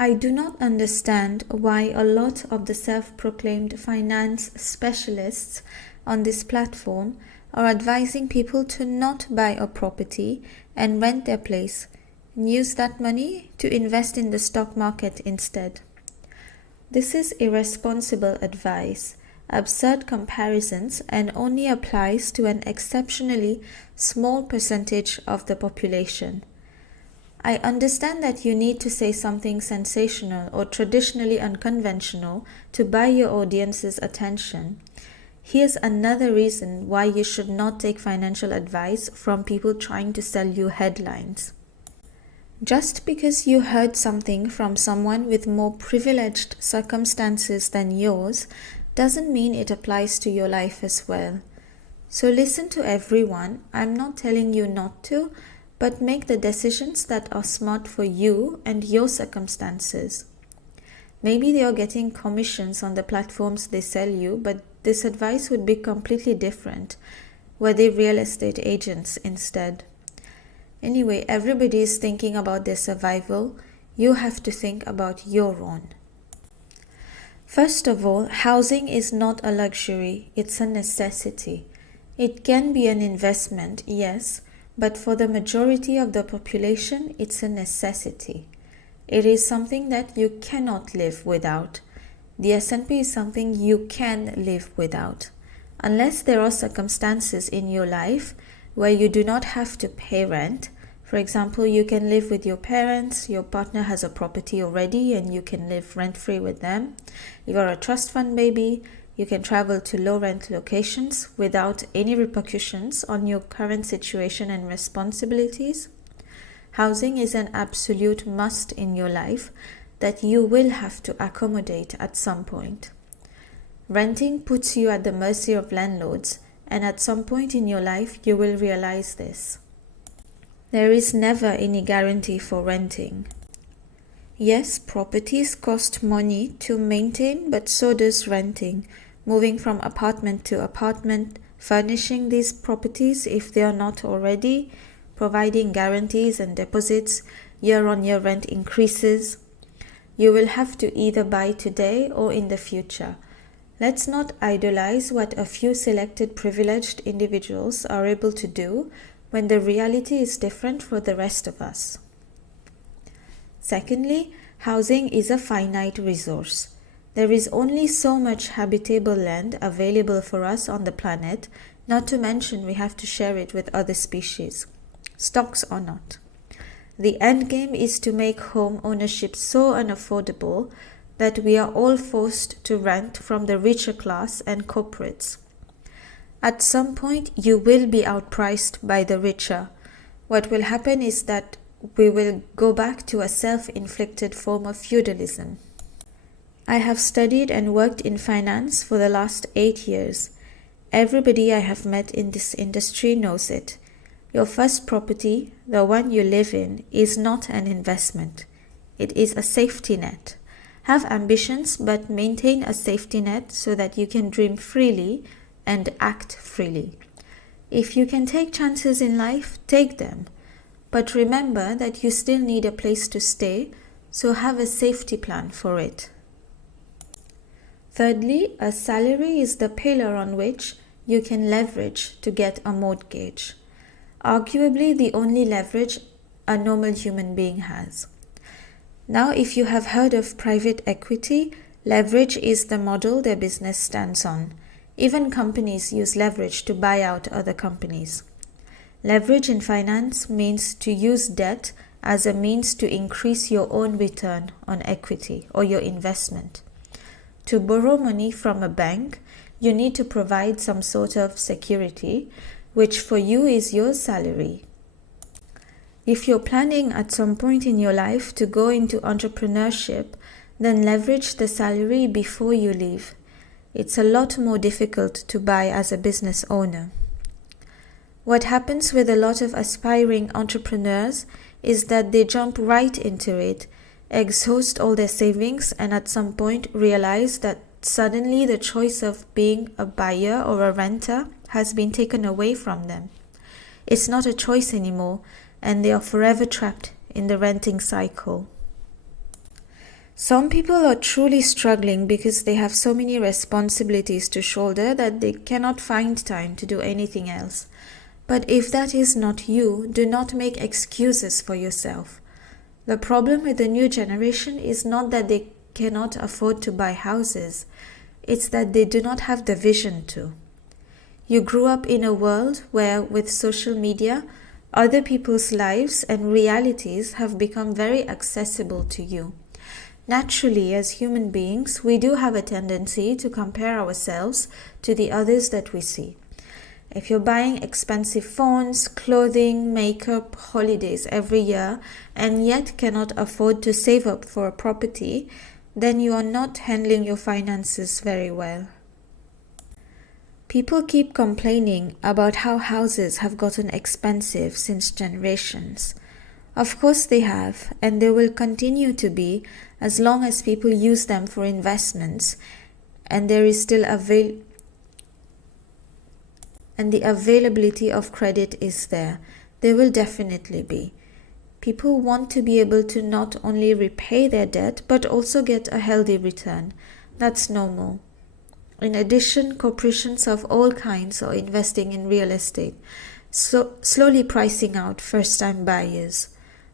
I do not understand why a lot of the self-proclaimed finance specialists on this platform are advising people to not buy a property and rent their place and use that money to invest in the stock market instead. This is irresponsible advice, absurd comparisons, and only applies to an exceptionally small percentage of the population. I understand that you need to say something sensational or traditionally unconventional to buy your audience's attention. Here's another reason why you should not take financial advice from people trying to sell you headlines. Just because you heard something from someone with more privileged circumstances than yours doesn't mean it applies to your life as well. So listen to everyone. I'm not telling you not to, but make the decisions that are smart for you and your circumstances. Maybe they are getting commissions on the platforms they sell you, but this advice would be completely different, were they real estate agents instead. Anyway, everybody is thinking about their survival. You have to think about your own. First of all, housing is not a luxury, it's a necessity. It can be an investment, yes, but for the majority of the population, it's a necessity. It is something that you cannot live without. The S&P is something you can live without. Unless there are circumstances in your life where you do not have to pay rent. For example, you can live with your parents, your partner has a property already and you can live rent-free with them. You are a trust fund baby, you can travel to low-rent locations without any repercussions on your current situation and responsibilities. Housing is an absolute must in your life that you will have to accommodate at some point. Renting puts you at the mercy of landlords, and at some point in your life you will realize this. There is never any guarantee for renting. Yes, properties cost money to maintain, but so does renting. Moving from apartment to apartment, furnishing these properties if they are not already, providing guarantees and deposits, year-on-year rent increases. You will have to either buy today or in the future. Let's not idolize what a few selected privileged individuals are able to do when the reality is different for the rest of us. Secondly, housing is a finite resource. There is only so much habitable land available for us on the planet, not to mention we have to share it with other species, stocks or not. The end game is to make home ownership so unaffordable that we are all forced to rent from the richer class and corporates. At some point, you will be outpriced by the richer. What will happen is that we will go back to a self-inflicted form of feudalism. I have studied and worked in finance for the last 8 years. Everybody I have met in this industry knows it. Your first property, the one you live in, is not an investment. It is a safety net. Have ambitions, but maintain a safety net so that you can dream freely and act freely. If you can take chances in life, take them. But remember that you still need a place to stay, so have a safety plan for it. Thirdly, a salary is the pillar on which you can leverage to get a mortgage. Arguably the only leverage a normal human being has. Now, if you have heard of private equity, leverage is the model their business stands on. Even companies use leverage to buy out other companies. Leverage in finance means to use debt as a means to increase your own return on equity or your investment. To borrow money from a bank, you need to provide some sort of security, which for you is your salary. If you're planning at some point in your life to go into entrepreneurship, then leverage the salary before you leave. It's a lot more difficult to buy as a business owner. What happens with a lot of aspiring entrepreneurs is that they jump right into it, exhaust all their savings, and at some point realize that suddenly the choice of being a buyer or a renter has been taken away from them. It's not a choice anymore, and they are forever trapped in the renting cycle. Some people are truly struggling because they have so many responsibilities to shoulder that they cannot find time to do anything else. But if that is not you, do not make excuses for yourself. The problem with the new generation is not that they cannot afford to buy houses, it's that they do not have the vision to. You grew up in a world where, with social media, other people's lives and realities have become very accessible to you. Naturally, as human beings, we do have a tendency to compare ourselves to the others that we see. If you're buying expensive phones, clothing, makeup, holidays every year, and yet cannot afford to save up for a property, then you are not handling your finances very well. People keep complaining about how houses have gotten expensive since generations. Of course they have, and they will continue to be as long as people use them for investments and there is still the availability of credit is there. They will definitely be. People want to be able to not only repay their debt but also get a healthy return. That's normal. In addition, corporations of all kinds are investing in real estate, slowly pricing out first-time buyers.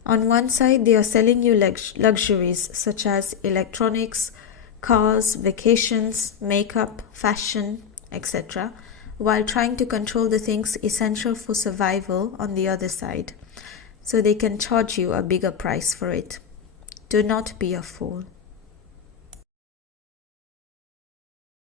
On one side, they are selling you luxuries such as electronics, cars, vacations, makeup, fashion, etc., while trying to control the things essential for survival on the other side, so they can charge you a bigger price for it. Do not be a fool.